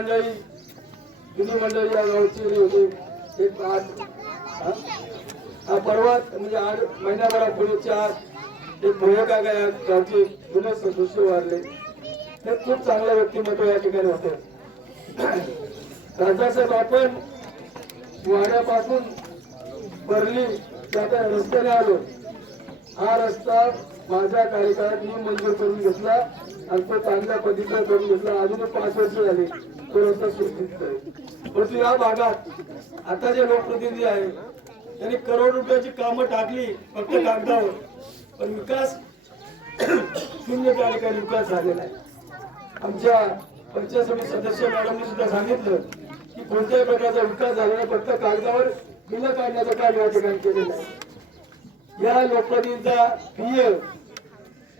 मंडळी जुनी मंडळी या गावची होती म्हणजे एक आठ हा? परवा म्हणजे आठ महिन्याभरापूर्वीच्या आत एक भोये या गावचे जुने सदस्य वाढले. ते खूप चांगलं व्यक्तिमत्व या ठिकाणी होते. राजासाहेब आपण वाड्यापासून बरली त्या रस्त्याने आलो. हा रस्ता माझ्या कार्यकाळात मी मंजूर करून घेतला आणि तो चांगल्या पद्धतीने करून घेतला. अजून पाच वर्ष झाले तो रस्ता सुरक्षित आहे परंतु या भागात आता जे लोकप्रतिनिधी आहे त्यांनी करोड रुपयाची कामं टाकली फक्त कागदावर. पण विकास शून्य कार्यकारी विकास झालेला आहे. आमच्या पंचायत समिती सदस्य मॅडमने सुद्धा सांगितलं की कोणत्याही प्रकारचा विकास झालेला फक्त कागदावर बिलं काढण्याचं काम या ठिकाणी केलेलं आहे. या लोकप्रतिनिधीचा पीए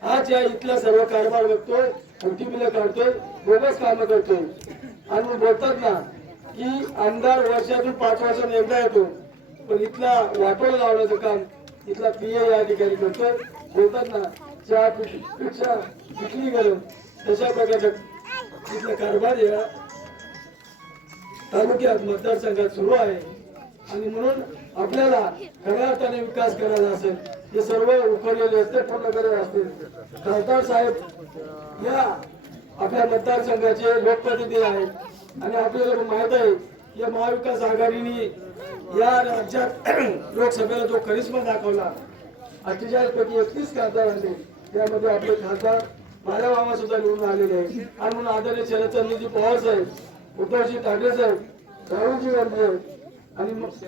आज या इथला सर्व कारभार बघतोय मोठी बिलं काढतोय बोगस कामं करतोय. आणि बोलतात ना की आमदार वर्षातून पाच वर्षांनी एकदा येतो. पण इथला वाटोळ लावण्याचं काम इथला पीए या ठिकाणी करतोय. बोलतात ना चहा पिठ- पेक्षा गरम. तशा प्रकारचा इथला कारभार या तालुक्यात मतदारसंघात सुरू आहे. आणि म्हणून आपल्याला खऱ्या अर्थाने विकास करायचा असेल हे सर्व उकरलेले असते पूर्ण करायचे असतील. खासदार साहेब या आपल्या मतदारसंघाचे लोकप्रतिनिधी आहेत. आणि आपल्याला माहीत आहे या महाविकास आघाडीने या राज्यात लोकसभेला जो करिश्मा दाखवला अठ्ठेचाळीस पैकी एकतीस खासदार आले त्यामध्ये आपले खासदार माझ्या मामा सुद्धा निवडून आलेले आहे आणि म्हणून आदरणीय शरदचंद्रजी पवार साहेब उद्धवजी ठाकरे साहेब राहुलजी गांधी आणि मग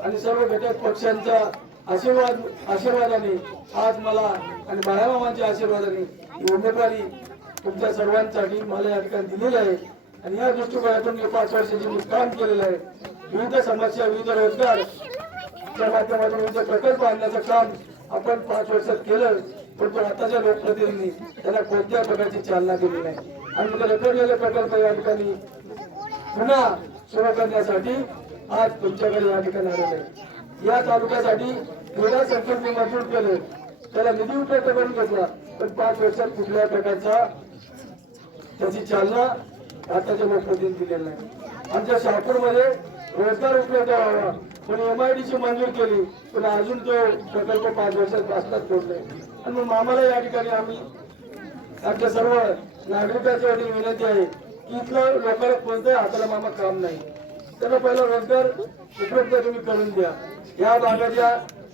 आणि सर्व घटक पक्षांचा आशीर्वाद आशीर्वादाने आज मला आणि बाळामामांच्या आशीर्वादाने ही उमेदवारी तुमच्या सर्वांसाठी मला या ठिकाणी दिलेली आहे. आणि या दृष्टिकोनातून मी पाच वर्षाची मी काम केलेलं आहे. विविध समस्या विविध रोजगार च्या माध्यमातून विविध प्रकल्प आणण्याचं काम आपण पाच वर्षात केलं. पण पण आताच्या लोकप्रतिनिधींनी त्याला कोणत्या प्रकारची चालना दिली नाही. आणि मला रखडलेले प्रकल्प या ठिकाणी पुन्हा सुरू करण्यासाठी आज तुमच्याकडे या ठिकाणी आलेलं आहे. या तालुक्यासाठी क्रीडा संकल्प मंजूर केले. त्याला निधी उपलब्ध करून घेतला. पण पाच वर्षात कुठल्या प्रकारचा त्याची चालना आताच्या लोकप्रतिनिधी दिलेली नाही. आमच्या शहापूरमध्ये रोजगार उपलब्ध व्हावा. पण एमआयडीची मंजूर केली. पण अजून तो प्रकल्प पाच वर्षात बसलाच पोहोचले आणि मग मामाला या ठिकाणी आम्ही आमच्या सर्व नागरिकांच्या वतीने विनंती आहे की इथलं लोकांना कोणत्याही हाताला मामा काम नाही. त्याला पहिला रोजगार उपलब्ध तुम्ही करून द्या. या भागाच्या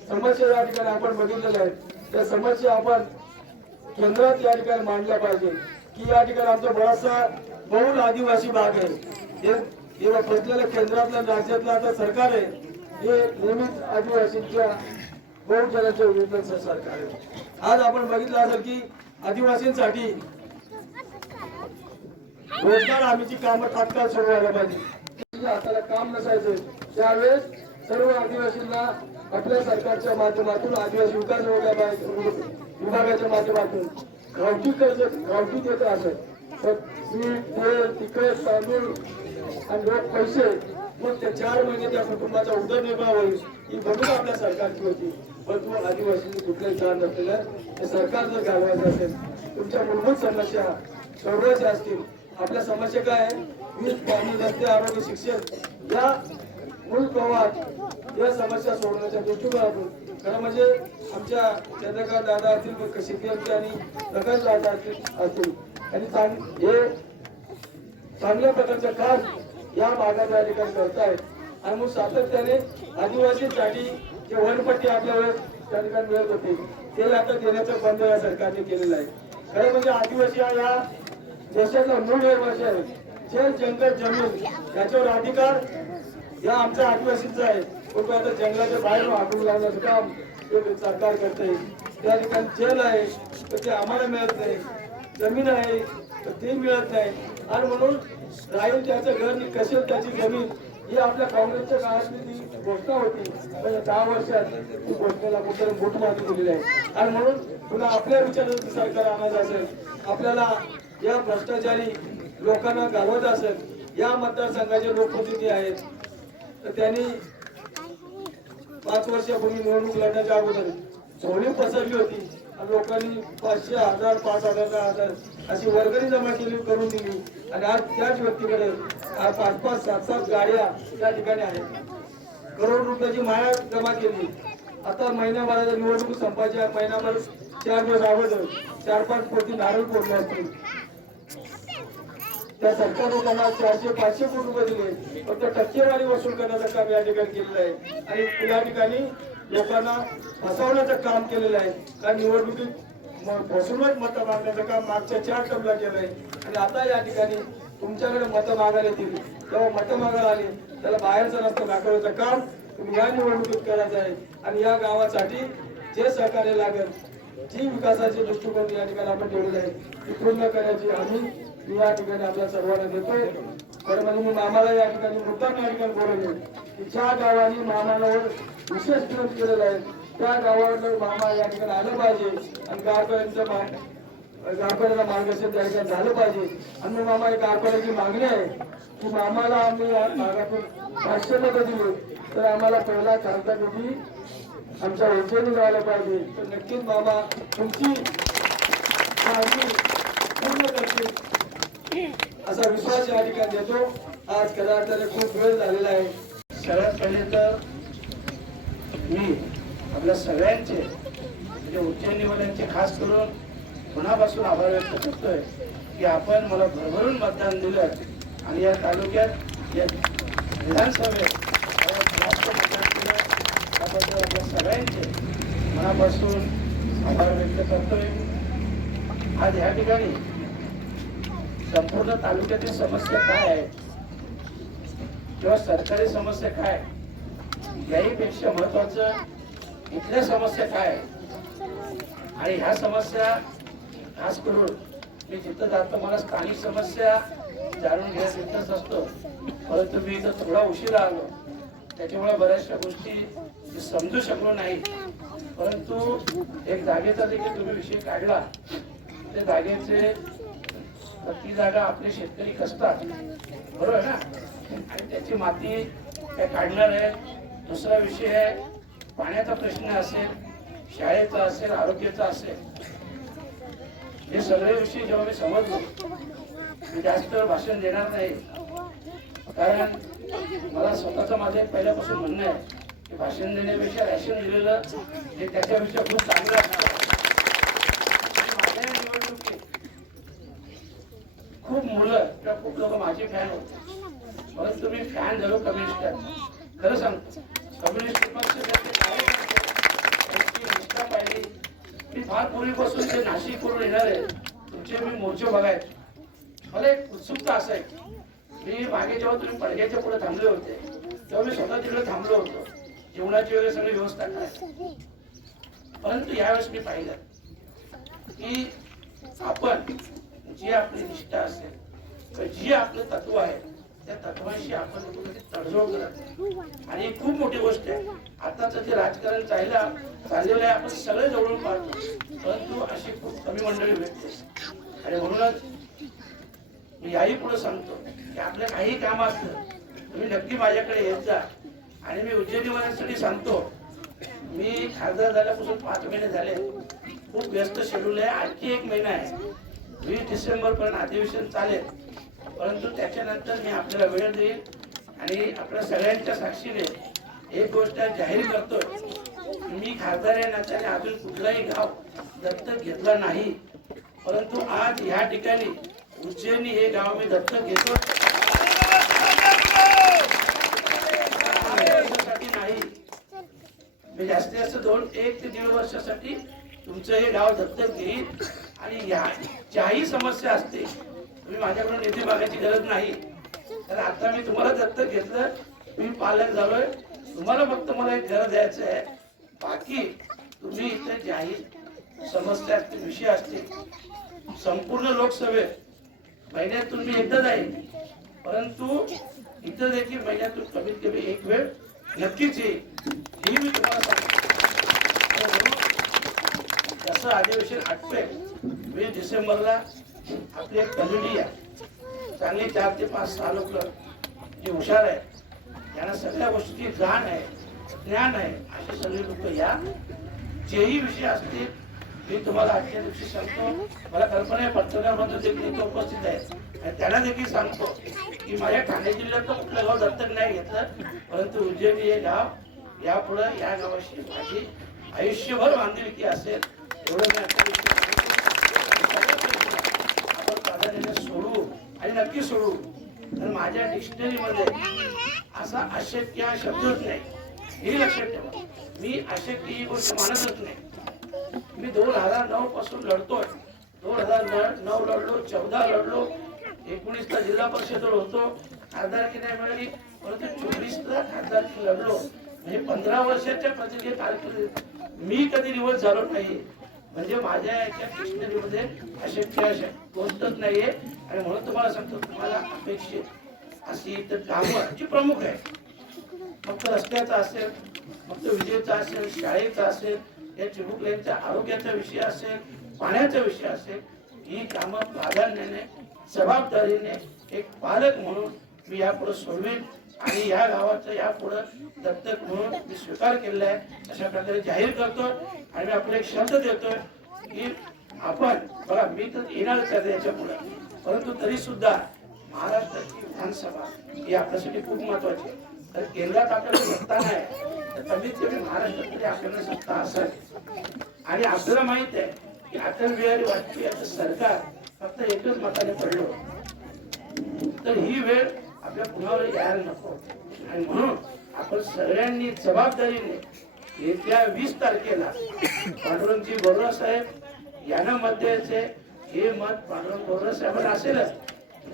समस्या या ठिकाणी आपण बघितलेल्या आहेत. त्या समस्या आपण केंद्रात या ठिकाणी मांडल्या पाहिजे. की या ठिकाणी आमचा बराचसा बहुल आदिवासी भाग आहे. हे बसलेलं केंद्रातलं राज्यातलं आता सरकार आहे. हे नेहमीच आदिवासींच्या बहुजनांच्या विरुद्धचं सरकार आहे. आज आपण बघितलं असेल की आदिवासींसाठी रोजगार हमीची कामं तात्काळ सुरू व्हायला पाहिजे. हाताला काम नसायचं त्यावेळेस सर्व आदिवासींना आपल्या सरकारच्या माध्यमातून आदिवासी विकास विभागाच्या माध्यमातून गावठी कर्ज गावठी देत असत पण पीठ तेल तिखट तांदूळ आणि रोख पैसे मग त्या चार महिने त्या कुटुंबाचा उदरनिर्वाह होईल ही बघून आपल्या सरकारची होती. पण तू आदिवासी कुठल्याही जाण नसलेलं हे सरकार जर घालवायचं असेल तुमच्या मूलभूत समस्या सोडवायच्या असतील आपल्या समस्या काय आहे? वीज पाणी रस्ते आरोग्य शिक्षण या मूळ प्रवाहात या समस्या सोडवण्याच्या दृष्टिकोनातून खरं म्हणजे आमच्या चंद्रकांत दादा असतील शेती आणि प्रकाश दादा असतील असतील. आणि चांग हे चांगल्या प्रकारचं काम या भागात या ठिकाणी करतायत आणि मग सातत्याने आदिवासींसाठी जे वनपट्टी आपल्यावर त्या ठिकाणी मिळत होते ते आता देण्याचं बंद या सरकारने केलेलं आहे. खरं म्हणजे आदिवासी हा या देशाचा मूळ निर्वासी आहे. जे जंगल जमीन याच्यावर अधिकार या आमच्या आदिवासींचा आहे. लोक आता जंगलाच्या बाहेर हाकून लावण्याचं काम सरकार करते त्या ठिकाणी जेल आहे तर ते आम्हाला मिळत नाही जमीन आहे तर ते मिळत नाही. आणि म्हणून राहील त्याचं घर कसे त्याची जमीन ही आपल्या काँग्रेसच्या काळातली जी घोषणा होती. म्हणजे दहा वर्षात ती घोषणेला कुठे बोट मारली दिलेली आहे. आणि म्हणून पुन्हा आपल्या विचाराचं सरकार आणायचं असेल आपल्याला या भ्रष्टाचारी लोकांना घालवत असेल या मतदारसंघाचे लोकप्रतिनिधी आहेत तर त्यांनी पाच वर्षापूर्वी निवडणूक लढण्याच्या अगोदर झोळी पसरली होती. आणि लोकांनी पाचशे हजार पाच हजार दहा हजार अशी वर्गणी जमा केली करून दिली. आणि आज त्याच व्यक्तीकडे आज पाच पाच सात सात गाड्या त्या ठिकाणी आहेत. करोड रुपयाची माया जमा केली. आता महिन्याभराच्या निवडणूक संपायच्या महिनाभर चार दिवस अगोदर चार पाच कोटी नारळ फोडले असतील. त्या सरकारने त्यांना चारशे पाचशे कोटी रुपये दिले. फक्त टक्केवारी वसूल करण्याचं काम या ठिकाणी केलेलं आहे. आणि या ठिकाणी लोकांना फसवण्याचं काम केलेलं आहे. कारण निवडणुकीत म- मतं मागण्याचं काम मागच्या चार टमला केलं आहे. आणि आता या ठिकाणी तुमच्याकडे मतं मागायला येतील. तेव्हा मतं मागायला आले त्याला बाहेरचं रस्ता दाखवण्याचं काम तुम्ही या निवडणुकीत करायचं आहे. आणि या गावासाठी जे सहकार्य लागेल जी विकासाचे दृष्टिकोन या ठिकाणी आपण ठेवलेले आहे ती पूर्ण करायची आम्ही मी या ठिकाणी आपल्या सर्वांना देतोय. तर म्हणजे मी मामाला या ठिकाणी मुद्दाम या ठिकाणी बोलवले की ज्या गावाने मामावर विशेष विरोध केलेला आहे त्या गावावर मामा या ठिकाणी आलं पाहिजे आणि गावकऱ्यांचं गावकऱ्याला मार्गदर्शन त्या ठिकाणी झालं पाहिजे. आणि मामा एक गावकऱ्याची मागणी आहे की मामाला आम्ही या भागातून पाचशे मतं दिली तर आम्हाला पहिला चालता कधी आमच्या उज्जैनी जायला पाहिजे. तर नक्कीच मामा तुमची मागणी पूर्ण करतील. असा विश्वास या ठिकाणी देतो. आज खऱ्या अर्थाने खूप वेळ झालेला आहे. सगळ्यात पहिले तर मी आपल्या सगळ्यांचे म्हणजे उज्जैनीवाल्यांचे खास करून मनापासून आभार व्यक्त करतोय की आपण मला भरभरून मतदान दिलं आणि या तालुक्यात या विधानसभेत त्याबद्दल आपल्या सगळ्यांचे मनापासून आभार व्यक्त करतोय. आज या ठिकाणी संपूर्ण तालुक्यातील समस्या काय आहे? किंवा सरकारी समस्या काय? याही पेक्षा महत्वाचं इथल्या समस्या काय आहे? आणि ह्या समस्या खास करून मी जिथं जातो मला स्थानिक समस्या जाणून घ्यायला तिथंच असतो. परंतु मी इथं थोडा उशिरा आलो. त्याच्यामुळे बऱ्याचशा गोष्टी समजू शकलो नाही. परंतु एक जागेचा देखील तुम्ही विषय काढला. त्या जागेचे तर ती जागा आपले शेतकरी कसतात? बरोबर ना? आणि त्याची माती काय काढणार आहे. दुसरा विषय आहे पाण्याचा प्रश्न असेल शाळेचा असेल आरोग्याचा असेल हे सगळे विषय जेव्हा मी समजलो मी जास्त भाषण देणार नाही. कारण मला स्वतःचं माझं पहिल्यापासून म्हणणं आहे की भाषण देण्यापेक्षा रॅशन दिलेलं हे त्याच्यापेक्षा खूप चांगलं असतं आणि माझ्या या निवडणुकीत खूप मुलं किंवा खूप लोक माझे फॅन होते. म्हणून तुम्ही फॅन झालो कम्युनिस्ट खरं सांगतो कम्युनिस्ट पक्ष निष्ठा पाहिली. मी फार पूर्वीपासून ते नाशिकवरून येणार आहे. तुमचे मी मोर्चे बघायचे. मला एक उत्सुकता असायची मी मागे जेव्हा तुम्ही पडग्याच्या पुढे थांबले होते तेव्हा मी स्वतः तिकडे थांबलो होतो. जेवणाची वगैरे सगळी व्यवस्था करायची परंतु यावेळेस मी पाहिलं की आपण जी आपली निष्ठा असेल जी आपलं तत्व आहे त्या तत्वाशी आपण तडजोड करत आणि ही खूप मोठी गोष्ट आहे आताच जे राजकारण चाललं चाललेलं आहे आपण सगळे जवळून पाहतो. परंतु अशी खूप कमी मंडळी भेटते. आणि म्हणूनच मी याही पुढे सांगतो की आपलं काही काम असलं तुम्ही नक्की माझ्याकडे येत जा. आणि मी उज्जैनीवाल्यांसाठी सांगतो मी खासदार झाल्यापासून पाच महिने झाले खूप व्यस्त शेड्यूल आहे आणखी एक महिना आहे. वीस डिसेंबर पर्यंत अधिवेशन चालेल. परंतु त्याच्यानंतर मी आपल्याला वेळ देईल आणि आपल्या सगळ्यांच्या साक्षीने एक गोष्ट जाहीर करतोय. मी खासदार या नात्याने अजून कुठलाही गाव दत्तक घेतला नाही. परंतु आज ह्या ठिकाणी उज्जैनी हे गाव मी दत्तक घेतो नाही. मी जास्तीत जास्त दोन एक ते दीड वर्षासाठी तुमचं हे गाव दत्तक घेईल आणि या ज्याही समस्या असते तुम्ही माझ्याकडून निधी मागायची गरज नाही. तर आता मी तुम्हाला दत्तक घेतलं मी पालक झालोय. तुम्हाला फक्त मला एक घर द्यायचं आहे बाकी तुम्ही इथे ज्याही समस्या असतील विषय असतील संपूर्ण लोकसभेत महिन्यातून मी एकदा जाईल परंतु इथं देखील महिन्यातून कमीत कमी एक वेळ नक्कीच येईल ही मी तुम्हाला सांगतो. जसं अधिवेशन आटपे वीस डिसेंबरला आपली एक कमिटी आहे. चांगली चार ते पाच सहा लोक जे हुशार आहे त्यांना सगळ्या गोष्टीची जाण आहे ज्ञान आहे असे सगळे लोक या. जेही विषय असतील मी तुम्हाला आजच्या दिवशी सांगतो. मला कल्पना आहे पत्रकारमध्ये देखील उपस्थित आहे. आणि त्यांना देखील सांगतो की माझ्या ठाणे जिल्ह्यात कुठलं गाव दत्तक नाही घेतलं परंतु उज्जैनी हे गाव यापुढं या गावाशी माझी आयुष्यभर बांधिलकी असेल एवढं मी आता दिवशी सांगतो. आपण प्राधान्याने सोडू आणि नक्की सोडू. तर माझ्या डिक्शनरीमध्ये असा अशक्य हा शब्दच नाही. हे लक्षात ठेवा. मी अशक्य ही गोष्ट मानतच नाही. मी दोन हजार नऊ पासून लढतोय. दोन हजार नऊ लढलो चौदा लढलो एकोणीसला जिल्हा परिषदेवर होतो. खासदारकी नाही मिळाली परंतु चोवीसला खासदारकी लढलो. म्हणजे पंधरा वर्षाच्या प्रतिनिधी कारकिर्दीत मी कधी निवड झालो नाही म्हणजे माझ्या याच्या डिक्शनरीमध्ये अशक्य अशक्य कोणतंच नाहीये. आणि म्हणून तुम्हाला सांगतो तुम्हाला अपेक्षित अशी तर कामं जी प्रमुख आहे फक्त रस्त्याचा असेल फक्त विजेचा असेल शाळेचा असेल या चिमुकल्यांच्या आरोग्याचा विषय असेल पाण्याचा विषय असेल ही कामं प्राधान्याने जबाबदारीने एक पालक म्हणून मी यापुढे सोडवेन. आणि या गावाचं यापुढे दत्तक म्हणून मी स्वीकार केलेला आहे. अशा प्रकारे जाहीर करतो आणि मी आपल्याला एक शब्द देतोय की आपण बघा मी तर येणारच आहे याच्यापुढे परंतु तरी सुद्धा महाराष्ट्राची विधानसभा ही आपल्यासाठी खूप महत्वाची तर केंद्रात आपल्याला सत्ता नाही तर कमीत कमी महाराष्ट्रात तरी आपल्याला सत्ता असेल. आणि आपल्याला माहीत आहे की अटल बिहारी वाजपेयी याचं सरकार फक्त एकच मताने पडलं तर ही वेळ आपल्या कुणावर यायला नको. आणि म्हणून आपण सगळ्यांनी जबाबदारीने येत्या वीस तारखेला पांडुरंगजी बोरा साहेब यांना मत द्यायचे. हे मत पांडुरंग बोरा साहेबांना असेलच.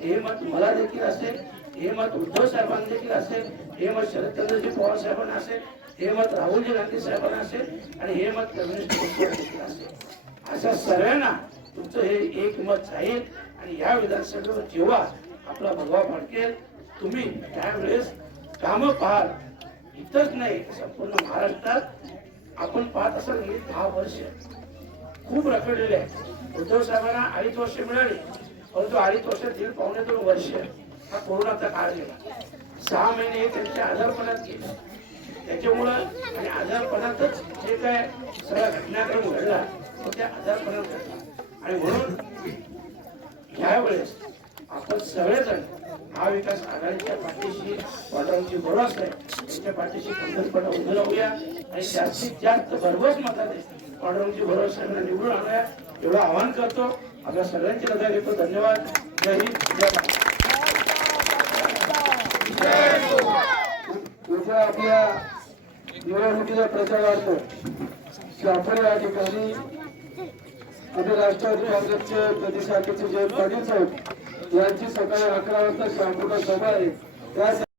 हे मत मला देखील असेल. हे मत उद्धव साहेबांना देखील असेल. हे मत शरदचंद्रजी पवार साहेबांना असेल. हे मत राहुलजी गांधी साहेबांना असेल. आणि हे मत कम्युनिस्ट पक्षाला देखील असेल. अशा सगळ्यांना तुमचं हे एक मत जाईल आणि या विधानसभेवर जेव्हा आपला भगवा फडकेल तुम्ही त्यावेळेस कामं पाहाल. इथंच नाही संपूर्ण महाराष्ट्रात आपण पाहत असाल गेली दहा वर्ष. खूप रखडलेले आहे उद्धव साहेबांना अडीच वर्ष मिळाली परंतु अडीच वर्ष दीड पावणे दोन वर्ष हा कोरोनाचा काळ गेला. सहा महिने त्यांच्या आजारपणात गेले. त्याच्यामुळं आणि आजारपणातच जे काय सगळा घटनाक्रम घडला तो त्या आजारपणात घडला. आणि म्हणून ह्यावेळेस आपण सगळेजण महाविकास आघाडीच्या पाठीशी वादळांची गरज आहे. त्यांच्या पाठीशी खंबीरपणे उभं राहूया. आणि जास्तीत जास्त भरघोस मताने पांडुरंगची यांना निवडून आणूया एवढं आवाहन करतो. आपल्या सगळ्यांची रजा घेतो धन्यवाद. जय हिंद. जय आपल्या निवडणुकीचा आपल्या असतो प्रचारार्थ शाफर या ठिकाणी आम्ही राष्ट्रवादी काँग्रेसचे प्रदेशाध्यक्ष जयंत पाटील साहेब. यांची सकाळी अकरा वाजता शापूरला सभा आहे. त्या